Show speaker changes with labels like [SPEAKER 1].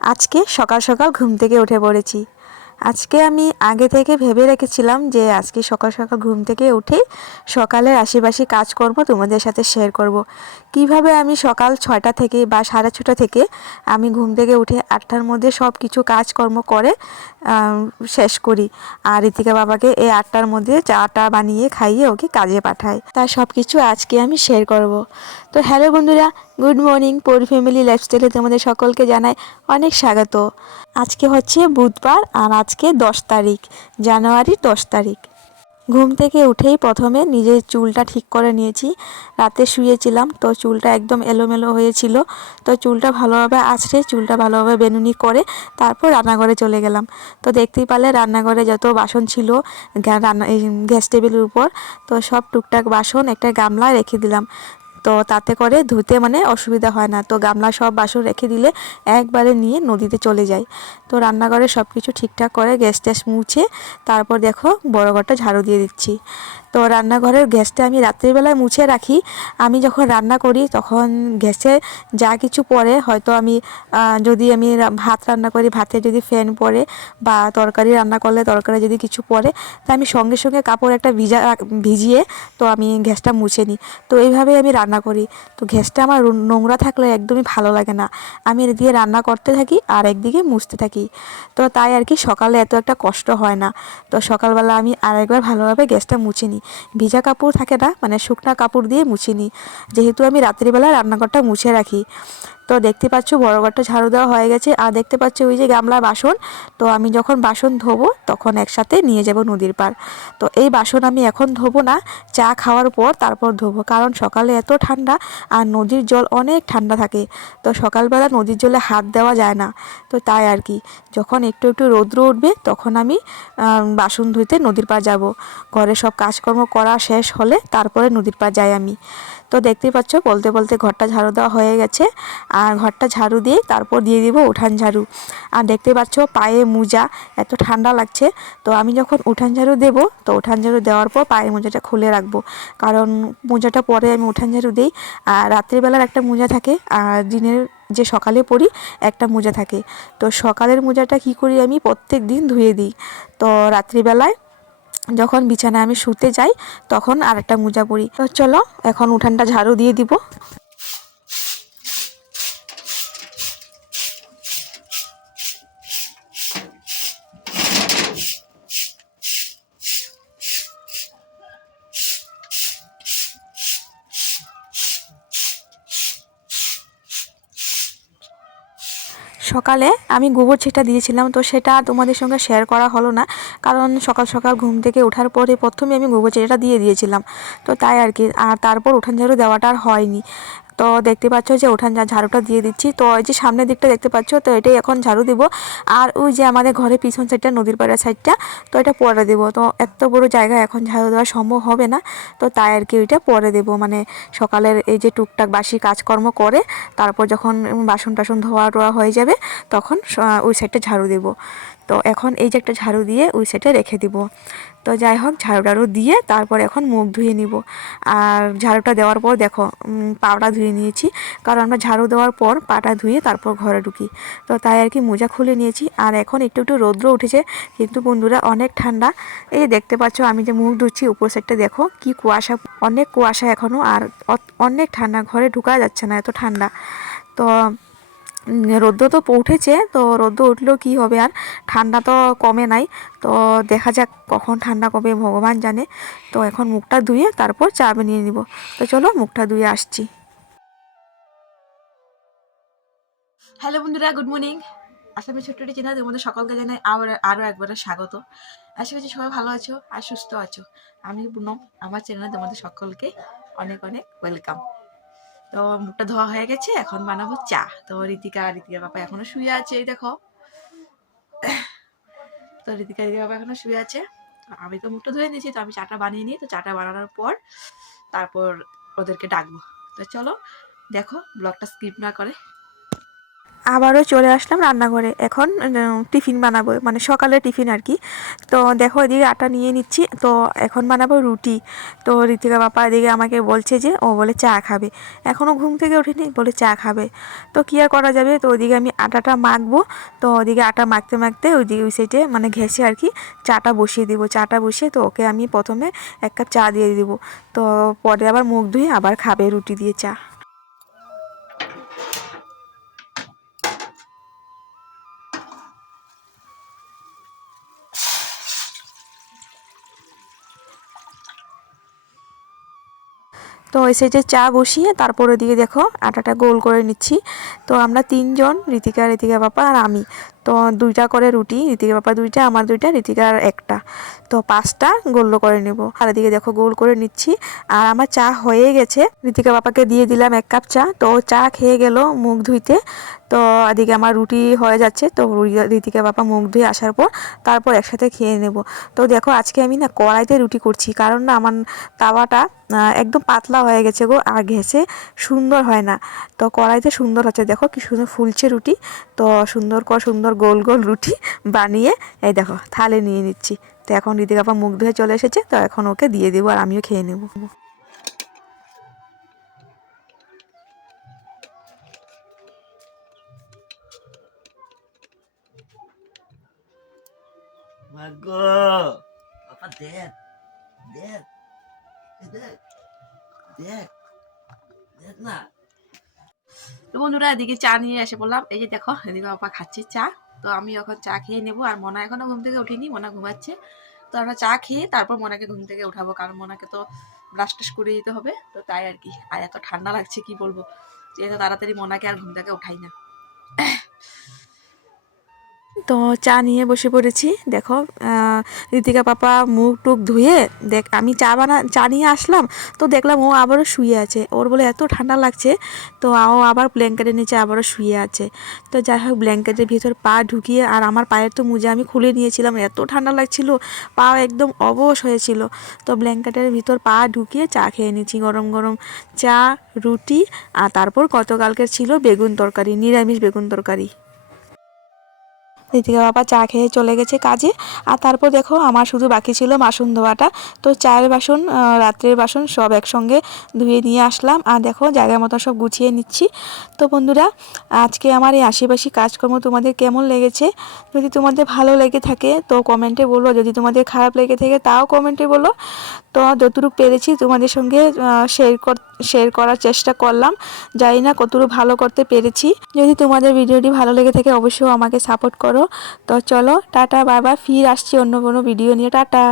[SPEAKER 1] আজকে সকাল সকাল ঘুম থেকে উঠে পড়েছি। আজকে আমি আগে থেকে ভেবে রেখেছিলাম যে আজকে সকাল সকাল ঘুম থেকে উঠে সকালের আশেপাশে কাজকর্ম তোমাদের সাথে শেয়ার করব। কীভাবে আমি সকাল ছয়টা থেকে বা সাড়ে ছটা থেকে আমি ঘুম থেকে উঠে আটটার মধ্যে সব কিছু কাজকর্ম করে শেষ করি। আর ঋতিকা বাবাকে এই আটটার মধ্যে চাটা বানিয়ে খাইয়ে ওকে কাজে পাঠাই। তার সব কিছু আজকে আমি শেয়ার করব। তো হ্যালো বন্ধুরা গুড মর্নিং, পোর ফ্যামিলি লাইফস্টাইলে তোমাদের সকলকে জানাই অনেক স্বাগত। আজকে হচ্ছে বুধবার আর আজকে দশ তারিখ জানুয়ারির দশ তারিখ। ঘুম থেকে উঠেই প্রথমে নিজের চুলটা ঠিক করে নিয়েছি। রাতে শুয়েছিলাম, তো চুলটা একদম এলোমেলো হয়েছিল। তো চুলটা ভালোভাবে আছড়ে, চুলটা ভালোভাবে বেনুনি করে তারপর রান্নাঘরে চলে গেলাম। তো দেখতেই পালে রান্নাঘরে যত বাসন ছিল গ্যাস টেবিলের উপর, তো সব টুকটাক বাসন একটা গামলায় রেখে দিলাম। তো তাতে করে ধুতে মানে অসুবিধা হয় না। তো গামলা সব বাসন রেখে দিলে একবারে নিয়ে নদীতে চলে যায় তো রান্নাঘরে সব কিছু ঠিকঠাক করে গ্যাস ট্যাস মুছে তারপর দেখো বড় ঘরটা ঝাড়ু দিয়ে দিচ্ছি। তো রান্নাঘরের গ্যাসটা আমি রাত্রিবেলায় মুছে রাখি। আমি যখন রান্না করি, তখন গ্যাসে যা কিছু পড়ে, হয়তো আমি যদি আমি ভাত রান্না করি, ভাতে যদি ফ্যান পড়ে বা তরকারি রান্না করলে তরকারি যদি কিছু পড়ে, তা আমি সঙ্গে সঙ্গে কাপড় একটা ভিজা, ভিজিয়ে তো আমি গ্যাসটা মুছে নিই। তো এইভাবেই আমি রান্না করি। তো গ্যাসটা আমার নোংরা থাকলে একদমই ভালো লাগে না। আমি এদিকে রান্না করতে থাকি আর একদিকে মুছতে থাকি। তো তাই আর কি সকালে এত একটা কষ্ট হয় না। তো সকালবেলা আমি আরেকবার ভালোভাবে গ্যাসটা মুছে নিই। ভিজা কাপড় থাকে না মানে শুকনা কাপড় দিয়ে মুছে নিই। যেহেতু আমি রাত্রিবেলা রান্নাঘরটা মুছে রাখি। তো দেখতে পাচ্ছ বড় ঘরটা ঝাড়ু দেওয়া হয়ে গেছে। আর দেখতে পাচ্ছ ওই যে গামলা বাসন। তো আমি যখন বাসন ধোবো, তখন একসাথে নিয়ে যাব নদীর পার তো এই বাসন আমি এখন ধোবো না, চা খাওয়ার পর তারপর ধোবো। কারণ সকালে এত ঠান্ডা আর নদীর জল অনেক ঠান্ডা থাকে। তো সকালবেলা নদীর জলে হাত দেওয়া যায় না। তো তাই আর কি। যখন একটু একটু রৌদ্র উঠবে, তখন আমি বাসন ধুইতে নদীর পার যাব। ঘরে সব কাজকর্ম করা শেষ হলে তারপরে নদীর পার যাই আমি। তো দেখতেই পাচ্ছ, বলতে বলতে ঘরটা ঝাড়ু দেওয়া হয়ে গেছে। আর ঘরটা ঝাড়ু দিয়ে তারপর দিয়ে দিব উঠান ঝাড়ু। আর দেখতে পাচ্ছ, পায়ে মোজা, এত ঠান্ডা লাগছে। তো আমি যখন উঠান ঝাড়ু দেবো, তো উঠান ঝাড়ু দেওয়ার পর পায়ে মোজাটা খুলে রাখব। কারণ মোজাটা পরে আমি উঠান ঝাড়ু দিই। আর রাত্রিবেলার একটা মোজা থাকে, আর দিনের যে সকালে পরি, একটা মোজা থাকে। তো সকালের মোজাটা কি করি আমি? প্রত্যেক দিন ধুয়ে দিই। তো রাত্রিবেলায় যখন বিছানায় আমি শুতে যাই, তখন আর একটা মোজা পরি তো চলো, এখন উঠানটা ঝাড়ু দিয়ে দিব। সকালে আমি গোবর ছিটা দিয়েছিলাম, তো সেটা তোমাদের সঙ্গে শেয়ার করা হলো না। কারণ সকাল সকাল ঘুম থেকে ওঠার পরে প্রথমে আমি গোবর ছিটাটা দিয়ে দিয়েছিলাম। তো তাই আর কি, আর তারপর উঠান ঝাড়ু দেওয়াটা আর হয়নি। তো দেখতে পাচ্ছ যে উঠান যা ঝাড়ুটা দিয়ে দিচ্ছি। তো এই যে সামনের দিকটা দেখতে পাচ্ছ, তো এটাই এখন ঝাড়ু দিব। আর ওই যে আমাদের ঘরের পিছন সাইডটা নদীর পাড়ার সাইডটা তো এটা পরে দেবো। তো এত বড় জায়গা এখন ঝাড়ু দেওয়া সম্ভব হবে না। তো তাই আর কি ওইটা পরে দেবো। মানে সকালের এই যে টুকটাক বাসি কাজকর্ম করে, তারপর যখন বাসন টাসন ধোয়া টোয়া হয়ে যাবে, তখন ওই সাইডটা ঝাড়ু দেবো। তো এখন এই যে একটা ঝাড়ু দিয়ে ওই সাইডে রেখে দিব। তো যাই হোক, ঝাড়ু টাড়ু দিয়ে তারপর এখন মুখ ধুয়ে নিব। আর ঝাড়ুটা দেওয়ার পর দেখো পাটা ধুয়ে নিয়েছি। কারণ আমরা ঝাড়ু দেওয়ার পর পাটা ধুয়ে তারপর ঘরে ঢুকি। তো তাই আর কি মোজা খুলে নিয়েছি। আর এখন একটু একটু রৌদ্র উঠেছে। কিন্তু বন্ধুরা, অনেক ঠান্ডা। এই যে দেখতে পাচ্ছ, আমি যে মুখ ধুচ্ছি, উপর সাইডটা দেখো, কি কুয়াশা। অনেক কুয়াশা এখনও আর অনেক ঠান্ডা। ঘরে ঢুকা যাচ্ছে না, এত ঠান্ডা। তো রোদ্র তো উঠেছে, তো রোদ্র উঠলেও কি হবে আর? ঠান্ডা তো কমে নাই, তো দেখা যাক কখন ঠান্ডা কমে, ভগবান জানে। তো এখন মুখটা ধুয়ে তারপর চা বানিয়ে নিব। তো চলো মুখটা ধুয়ে আসছি। হ্যালো বন্ধুরা, গুড মর্নিং। আসামি ছোট্ট একটি চ্যানেল তোমাদের সকলকে জানাই আবার, আরও একবার স্বাগত। আশা করছি সবাই ভালো আছো আর সুস্থ আছো। আমি পুনম, আমার চ্যানেলে তোমাদের সকলকে অনেক অনেক ওয়েলকাম তো মুখটা ধোয়া হয়ে গেছে, এখন বানাবো চা। তো ঋতিকা ঋতিকার বাবা এখনও শুয়ে আছে, এই দেখো। তো ঋতিকা ঋতিকা বাবা এখনও শুয়ে আছে। আমি তো মুখটা ধুয়ে নিয়েছি, তো আমি চাটা বানিয়ে নিই। তো চাটা বানানোর পর তারপর ওদেরকে ডাকবো। তো চলো, দেখো, ব্লগটা স্কিপ না করে। আবারও চলে আসলাম রান্নাঘরে। এখন টিফিন বানাবো মানে সকালে টিফিন আর কি। তো দেখো, এদিকে আটা নিয়ে নিচ্ছি। তো এখন বানাবো রুটি। তো ঋতিকা বাপা এদিকে আমাকে বলছে যে, ও বলে চা খাবে। এখনও ঘুম থেকে ওঠেনি, বলে চা খাবে। তো কী আর করা যাবে? তো ওদিকে আমি আটাটা মাখবো। তো ওদিকে আটা মাখতে মাখতে ওইদিকে ওই সাইডে মানে ঘেসে আর কি, চাটা বসিয়ে দিব। চাটা বসিয়ে তো ওকে আমি প্রথমে এক কাপ চা দিয়ে দিব। তো পরে আবার মুখ ধুয়ে আবার খাবে রুটি দিয়ে চা। তো ওই যে চা বসিয়ে তারপরে ওদিকে দেখো আটাটা গোল করে নিচ্ছি। তো আমরা তিনজন ঋতিকা ঋতিকা বাপা আর আমি। তো দুইটা করে রুটি, ঋতিকা বাপা দুইটা, আমার দুইটা, ঋতিকার একটা। তো পাঁচটা গোল করে নেব। আর এদিকে দেখো গোল করে নিচ্ছি। আর আমার চা হয়ে গেছে। ঋতিকা বাপাকে দিয়ে দিলাম এক কাপ চা। তো চা খেয়ে গেল মুখ ধুইতে। তো এদিকে আমার রুটি হয়ে যাচ্ছে। তো ঋতিকা বাপা মুখ ধুয়ে আসার পর তারপর একসাথে খেয়ে নেব। তো দেখো আজকে আমি না কড়াইতে রুটি করছি। কারণ না আমার তাওয়াটা একদম পাতলা হয়ে গেছে গো। আর ঘেসে সুন্দর হয় না। তো কড়াইতে সুন্দর হচ্ছে। দেখো কি সুন্দর ফুলছে রুটি। তো সুন্দর কর সুন্দর গোল গোল রুটি বানিয়ে এই দেখো থালে নিয়ে নিচ্ছি। তো এখন ঋতিকা আপা মুখ ধুয়ে চলে এসেছে তো এখন ওকে দিয়ে দেবো আর আমিও খেয়ে নেব।
[SPEAKER 2] না।
[SPEAKER 3] তো বন্ধুরা এদিকে চা নিয়ে এসে বললাম এই যে দেখো এদিকে বাবা খাচ্ছে চা। তো আমি এখন চা খেয়ে নেব। আর মনা এখনও ঘুম থেকে উঠিনি মনা ঘুমাচ্ছে। তো আমরা চা খেয়ে তারপর মনাকে ঘুম থেকে উঠাবো, কারণ মনাকে তো ব্রাশ টাশ করে দিতে হবে। তো তাই আর কি, আর এত ঠান্ডা লাগছে কি বলব? এত তাড়াতাড়ি মনাকে আর ঘুম থেকে উঠাই না।
[SPEAKER 1] তো চা নিয়ে বসে পড়েছি। দেখো ঋতিকা পাপা মুখ টুক ধুয়ে দেখ, আমি চা বানা, চা নিয়ে আসলাম, তো দেখলাম ও আবারও শুয়ে আছে। ওর বলে, এত ঠান্ডা লাগছে। তো ও আবার ব্ল্যাঙ্কেটের নিচে আবারও শুয়ে আছে। তো যাই হোক ব্ল্যাঙ্কেটের ভিতর পা ঢুকিয়ে, আর আমার পায়ের তো মুজে আমি খুলে নিয়েছিলাম, এত ঠান্ডা লাগছিল, পা একদম অবশ হয়েছিল। তো ব্ল্যাঙ্কেটের ভিতর পা ঢুকিয়ে চা খেয়ে নিচ্ছি গরম গরম চা, রুটি, আর তারপর গতকালকের ছিল বেগুন তরকারি, নিরামিষ বেগুন তরকারি। ঋতিকা বাবা চা খেয়ে চলে গেছে কাজে। আর তারপর দেখো আমার শুধু বাকি ছিল বাসন ধোয়াটা। তো চায়ের বাসন রাত্রের বাসন সব একসঙ্গে ধুয়ে নিয়ে আসলাম। আর দেখো জায়গা মতো সব গুছিয়ে নিচ্ছি। তো বন্ধুরা, আজকে আমার এই আশেপাশি কাজকর্ম তোমাদের কেমন লেগেছে? যদি তোমাদের ভালো লেগে থাকে তো কমেন্টে বলো যদি তোমাদের খারাপ লেগে থাকে তাও কমেন্টে বলো। তো যতটুকু পেরেছি তোমাদের সঙ্গে শেয়ার কর শেয়ার করার চেষ্টা করলাম। জানি না কতটুকু ভালো করতে পেরেছি। যদি তোমাদের ভিডিওটি ভালো লেগে থাকে, অবশ্যই আমাকে সাপোর্ট করো। তো চলো, টাটা বাবা ফির আসছি অন্য কোনো ভিডিও নিয়ে। টাটা!